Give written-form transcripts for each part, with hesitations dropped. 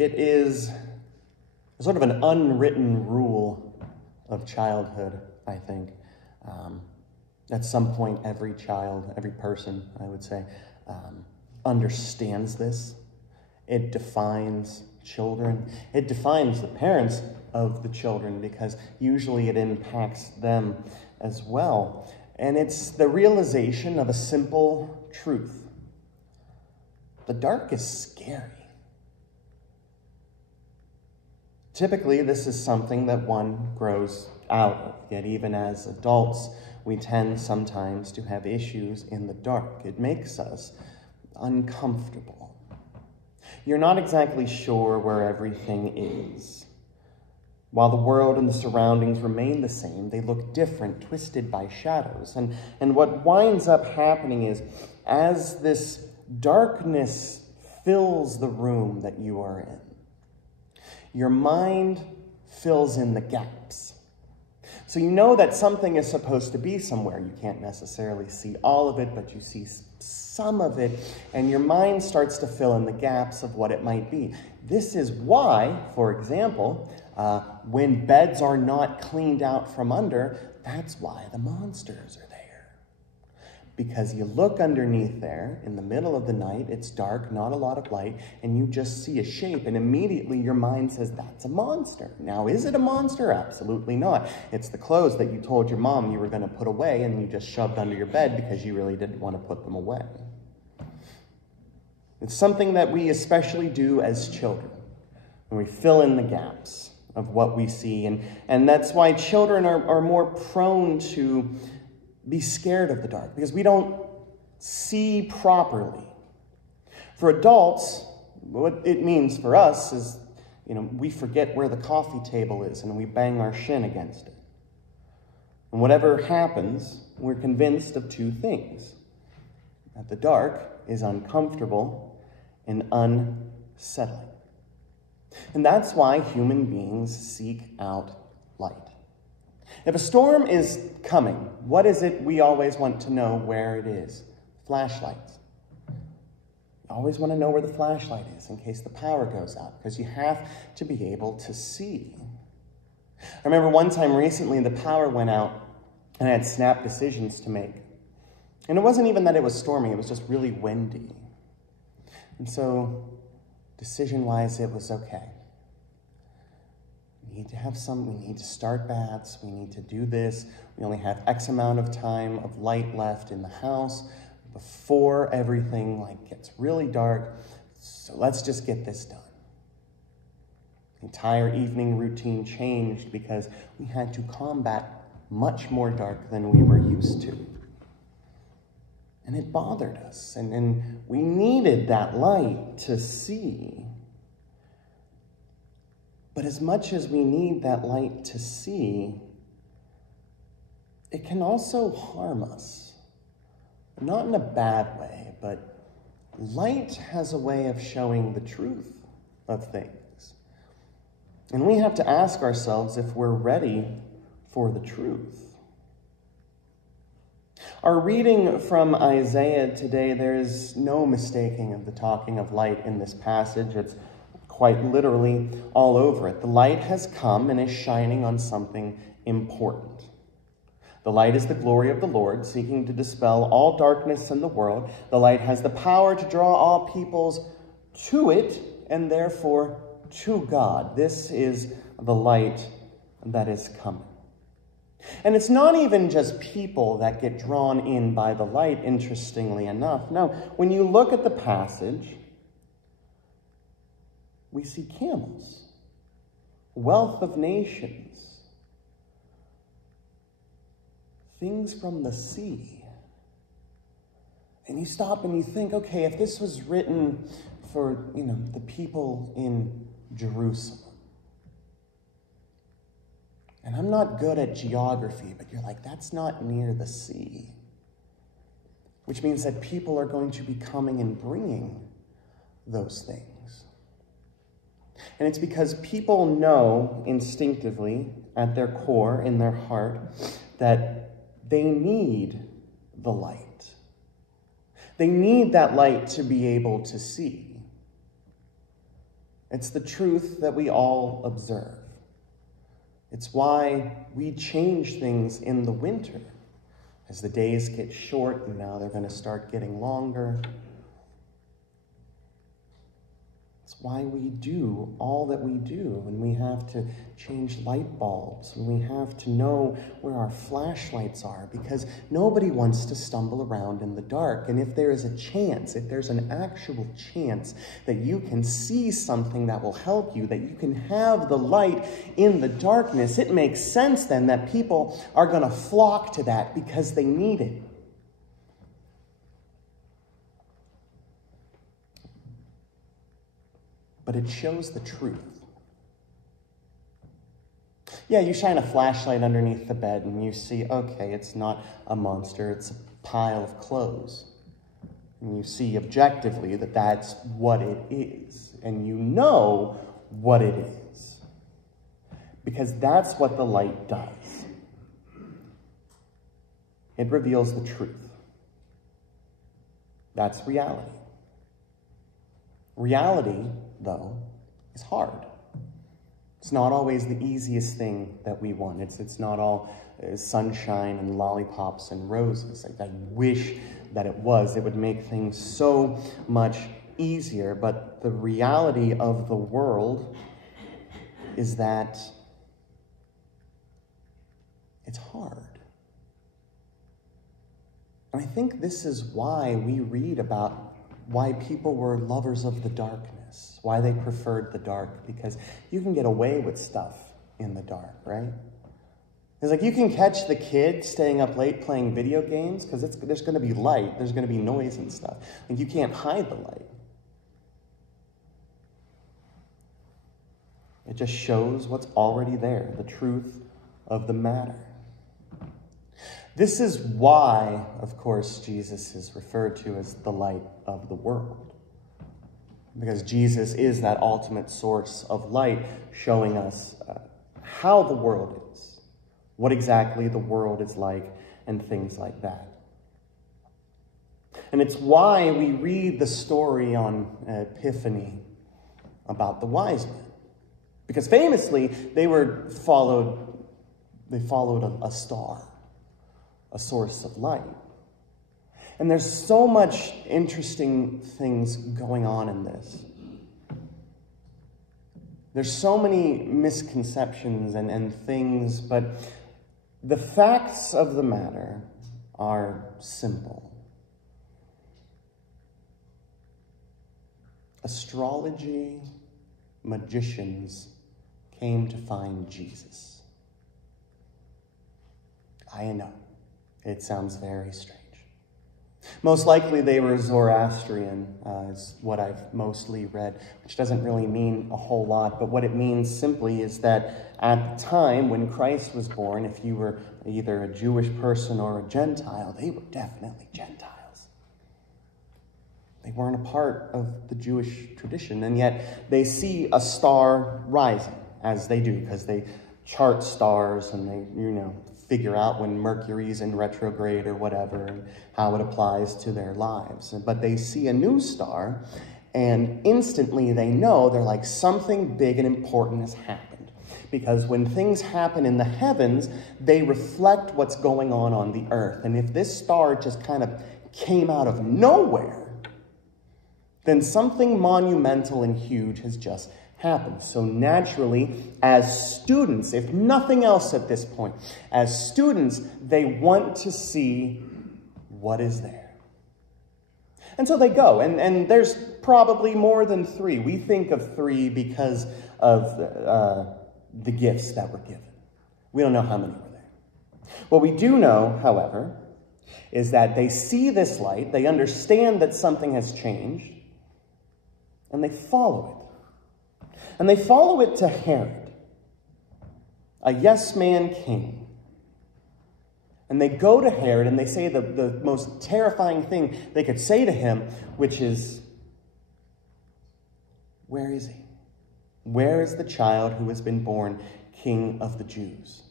It is sort of an unwritten rule of childhood, I think. At some point, every child, every person, I would say, understands this. It defines children. It defines the parents of the children because usually it impacts them as well. And it's the realization of a simple truth. The dark is scary. Typically, this is something that one grows out of, yet even as adults, we tend sometimes to have issues in the dark. It makes us uncomfortable. You're not exactly sure where everything is. While the world and the surroundings remain the same, they look different, twisted by shadows. And what winds up happening is, as this darkness fills the room that you are in, your mind fills in the gaps. So you know that something is supposed to be somewhere. You can't necessarily see all of it, but you see some of it, and your mind starts to fill in the gaps of what it might be. This is why, for example, when beds are not cleaned out from under, that's why the monsters are there. Because you look underneath there, in the middle of the night, it's dark, not a lot of light, and you just see a shape, and immediately your mind says, that's a monster. Now, is it a monster? Absolutely not. It's the clothes that you told your mom you were going to put away, and you just shoved under your bed because you really didn't want to put them away. It's something that we especially do as children, when we fill in the gaps of what we see, and that's why children are more prone to be scared of the dark, because we don't see properly. For adults, what it means for us is, we forget where the coffee table is and we bang our shin against it. And whatever happens, we're convinced of two things: that the dark is uncomfortable and unsettling. And that's why human beings seek out light. If a storm is coming, what is it we always want to know where it is? Flashlights. You always want to know where the flashlight is in case the power goes out, because you have to be able to see. I remember one time recently the power went out and I had snap decisions to make. And it wasn't even that it was storming, it was just really windy. And so, decision-wise, it was okay. We need to start baths, we need to do this, we only have X amount of time of light left in the house before everything gets really dark, so let's just get this done. The entire evening routine changed because we had to combat much more dark than we were used to. And it bothered us, and we needed that light to see. But as much as we need that light to see, it can also harm us. Not in a bad way, but light has a way of showing the truth of things. And we have to ask ourselves if we're ready for the truth. Our reading from Isaiah today, there's no mistaking of the talking of light in this passage. It's quite literally all over it. The light has come and is shining on something important. The light is the glory of the Lord, seeking to dispel all darkness in the world. The light has the power to draw all peoples to it, and therefore to God. This is the light that is coming. And it's not even just people that get drawn in by the light, interestingly enough. No, when you look at the passage, we see camels, wealth of nations, things from the sea. And you stop and you think, okay, if this was written for, the people in Jerusalem, and I'm not good at geography, but you're like, that's not near the sea, which means that people are going to be coming and bringing those things. And it's because people know instinctively, at their core, in their heart, that they need the light. They need that light to be able to see. It's the truth that we all observe. It's why we change things in the winter. As the days get short, and now they're going to start getting longer. It's why we do all that we do, when we have to change light bulbs, when we have to know where our flashlights are, because nobody wants to stumble around in the dark. And if there is a chance, if there's an actual chance that you can see something that will help you, that you can have the light in the darkness, it makes sense then that people are going to flock to that because they need it. But it shows the truth. Yeah, you shine a flashlight underneath the bed and you see, okay, it's not a monster, it's a pile of clothes. And you see objectively that that's what it is. And you know what it is. Because that's what the light does. It reveals the truth. That's reality. Reality, though, is hard. It's not always the easiest thing that we want. It's not all sunshine and lollipops and roses. I wish that it was. It would make things so much easier. But the reality of the world is that it's hard. And I think this is why we read about why people were lovers of the darkness, why they preferred the dark, because you can get away with stuff in the dark, right? It's like you can catch the kid staying up late playing video games because there's going to be light, there's going to be noise and stuff. Like you can't hide the light. It just shows what's already there, the truth of the matter. This is why, of course, Jesus is referred to as the light of the world. Because Jesus is that ultimate source of light, showing us how the world is, what exactly the world is like, and things like that. And it's why we read the story on Epiphany about the wise men. Because famously, they followed a star, a source of light. And there's so much interesting things going on in this. There's so many misconceptions and things, but the facts of the matter are simple. Astrology magicians came to find Jesus. I know. It sounds very strange. Most likely they were Zoroastrian, is what I've mostly read, which doesn't really mean a whole lot, but what it means simply is that at the time when Christ was born, if you were either a Jewish person or a Gentile, they were definitely Gentiles. They weren't a part of the Jewish tradition, and yet they see a star rising, as they do, because they chart stars and they, figure out when Mercury's in retrograde or whatever and how it applies to their lives. But they see a new star and instantly they know, they're like, something big and important has happened. Because when things happen in the heavens, they reflect what's going on the earth. And if this star just kind of came out of nowhere, then something monumental and huge has just happened. So naturally, as students, if nothing else at this point, as students, they want to see what is there. And so they go, and there's probably more than 3. We think of 3 because of the gifts that were given. We don't know how many were there. What we do know, however, is that they see this light, they understand that something has changed, and they follow it. And they follow it to Herod, a yes-man king. And they go to Herod and they say the most terrifying thing they could say to him, which is, where is he? Where is the child who has been born King of the Jews?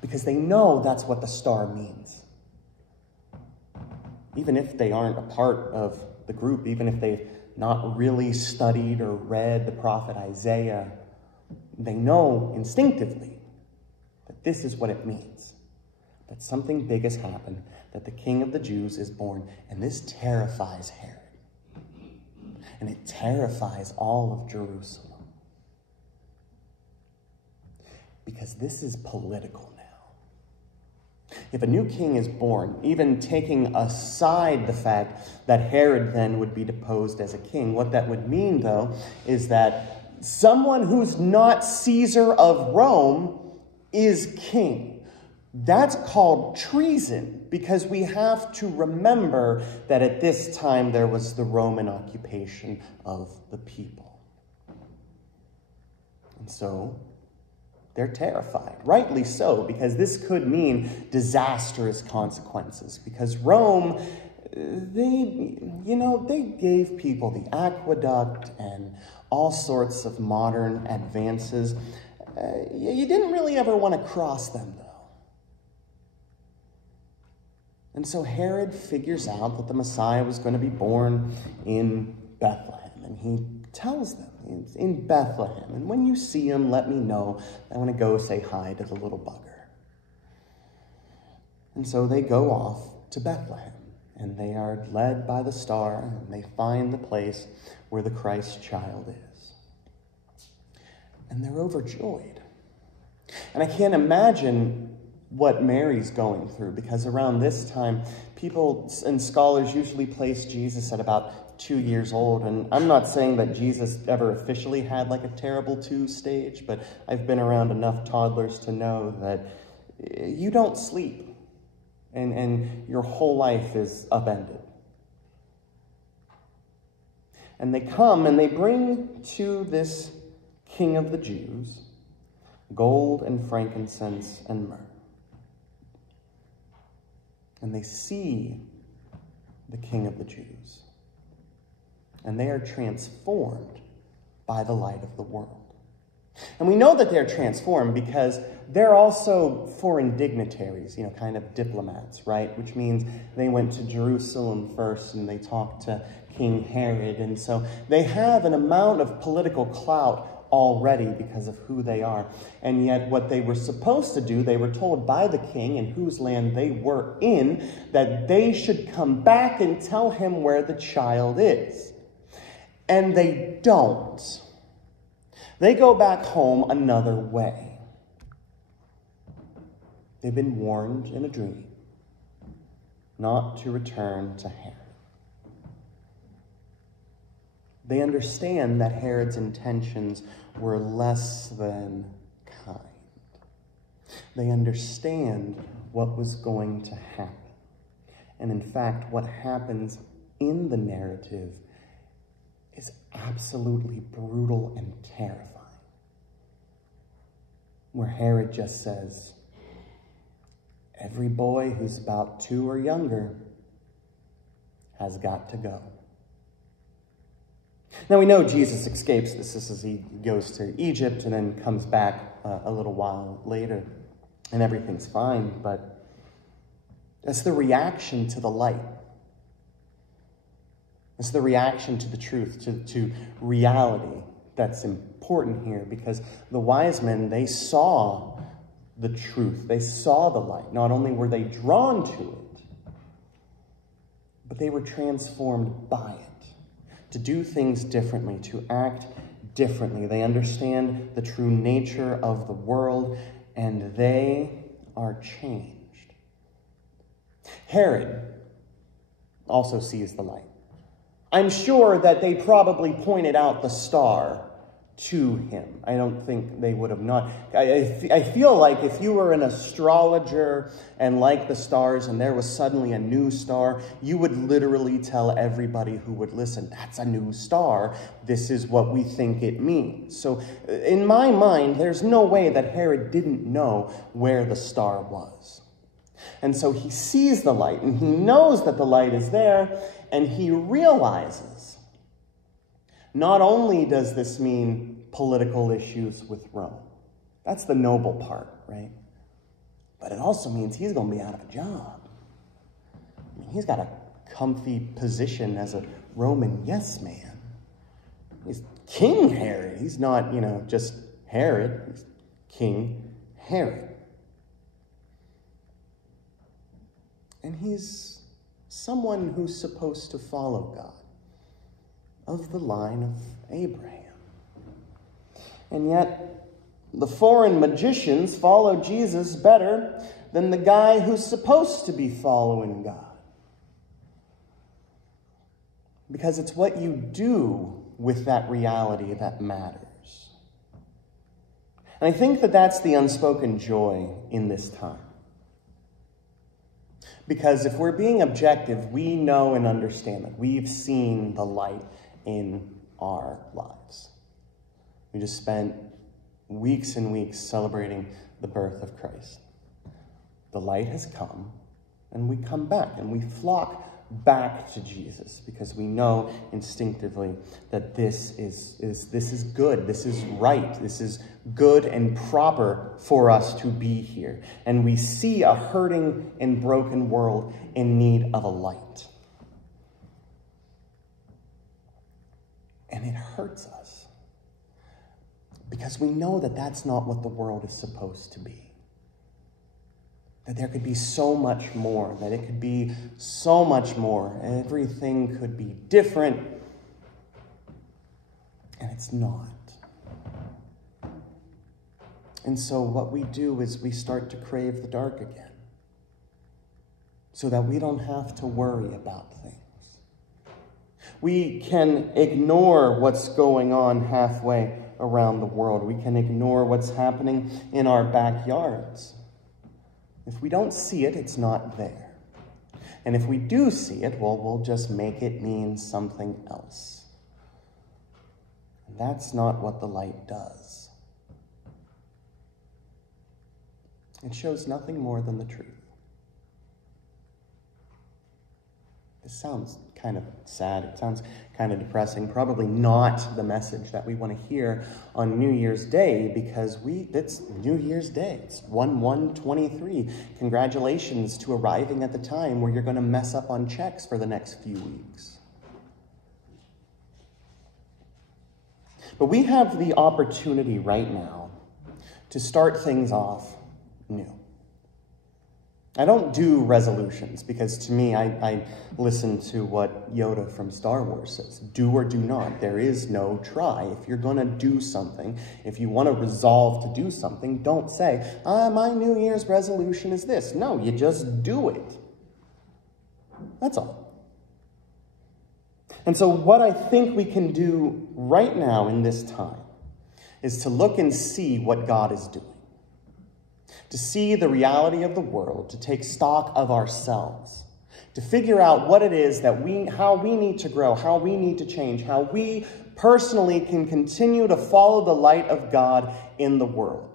Because they know that's what the star means. Even if they aren't a part of the group, even if they've not really studied or read the prophet Isaiah, they know instinctively that this is what it means, that something big has happened, that the King of the Jews is born, and this terrifies Herod. And it terrifies all of Jerusalem. Because this is political now. If a new king is born, even taking aside the fact that Herod then would be deposed as a king, what that would mean, though, is that someone who's not Caesar of Rome is king. That's called treason, because we have to remember that at this time there was the Roman occupation of the people. And so they're terrified, rightly so, because this could mean disastrous consequences. Because Rome, they gave people the aqueduct and all sorts of modern advances. You didn't really ever want to cross them, though. And so Herod figures out that the Messiah was going to be born in Bethlehem. And he tells them, it's in Bethlehem. And when you see him, let me know. I want to go say hi to the little bugger. And so they go off to Bethlehem. And they are led by the star. And they find the place where the Christ child is. And they're overjoyed. And I can't imagine what Mary's going through, because around this time, people and scholars usually place Jesus at about 2 years old. And I'm not saying that Jesus ever officially had like a terrible 2 stage, but I've been around enough toddlers to know that you don't sleep and your whole life is upended. And they come and they bring to this King of the Jews gold and frankincense and myrrh. And they see the King of the Jews. And they are transformed by the light of the world. And we know that they're transformed because they're also foreign dignitaries, kind of diplomats, right? Which means they went to Jerusalem first and they talked to King Herod. And so they have an amount of political clout already because of who they are. And yet what they were supposed to do, they were told by the king in whose land they were in, that they should come back and tell him where the child is. And they don't. They go back home another way. They've been warned in a dream not to return to Herod. They understand that Herod's intentions were less than kind. They understand what was going to happen. And in fact, what happens in the narrative is absolutely brutal and terrifying. Where Herod just says, every boy who's about 2 or younger has got to go. Now we know Jesus escapes this. This is he goes to Egypt and then comes back a little while later and everything's fine, but that's the reaction to the light. It's the reaction to the truth, to reality that's important here, because the wise men, they saw the truth. They saw the light. Not only were they drawn to it, but they were transformed by it. To do things differently, to act differently. They understand the true nature of the world, and they are changed. Herod also sees the light. I'm sure that they probably pointed out the star to him. I don't think they would have not. I feel like if you were an astrologer and like the stars and there was suddenly a new star, you would literally tell everybody who would listen, that's a new star. This is what we think it means. So in my mind, there's no way that Herod didn't know where the star was. And so he sees the light and he knows that the light is there, and he realizes not only does this mean political issues with Rome. That's the noble part, right? But it also means he's going to be out of a job. I mean, he's got a comfy position as a Roman yes man. He's King Herod. He's not, just Herod. He's King Herod. And he's someone who's supposed to follow God, of the line of Abraham. And yet, the foreign magicians follow Jesus better than the guy who's supposed to be following God. Because it's what you do with that reality that matters. And I think that that's the unspoken joy in this time. Because if we're being objective, we know and understand that we've seen the light in our lives. We just spent weeks and weeks celebrating the birth of Christ. The light has come, and we come back, and we flock back to Jesus because we know instinctively that this is good, this is right, this is good and proper for us to be here. And we see a hurting and broken world in need of a light. And it hurts us because we know that that's not what the world is supposed to be. That there could be so much more, that it could be so much more. Everything could be different, and it's not. And so what we do is we start to crave the dark again, so that we don't have to worry about things. We can ignore what's going on halfway around the world. We can ignore what's happening in our backyards. If we don't see it, it's not there. And if we do see it, well, we'll just make it mean something else. And that's not what the light does. It shows nothing more than the truth. This sounds kind of sad. It sounds kind of depressing. Probably not the message that we want to hear on New Year's Day, because it's New Year's Day. It's 1/1/23. Congratulations to arriving at the time where you're going to mess up on checks for the next few weeks. But we have the opportunity right now to start things off new. I don't do resolutions because to me, I listen to what Yoda from Star Wars says. Do or do not. There is no try. If you're going to do something, if you want to resolve to do something, don't say, my New Year's resolution is this. No, you just do it. That's all. And so what I think we can do right now in this time is to look and see what God is doing. To see the reality of the world, to take stock of ourselves, to figure out what it is that how we need to grow, how we need to change, how we personally can continue to follow the light of God in the world.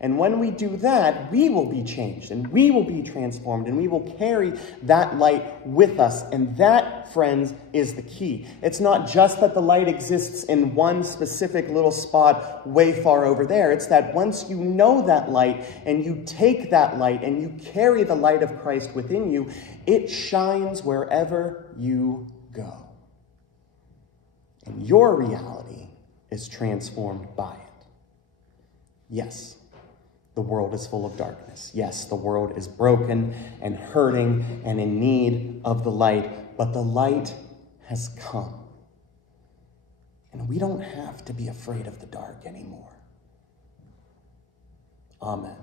And when we do that, we will be changed and we will be transformed and we will carry that light with us. And that, friends, is the key. It's not just that the light exists in one specific little spot way far over there. It's that once you know that light and you take that light and you carry the light of Christ within you, it shines wherever you go. And your reality is transformed by it. Yes. The world is full of darkness. Yes, the world is broken and hurting and in need of the light, but the light has come. And we don't have to be afraid of the dark anymore. Amen.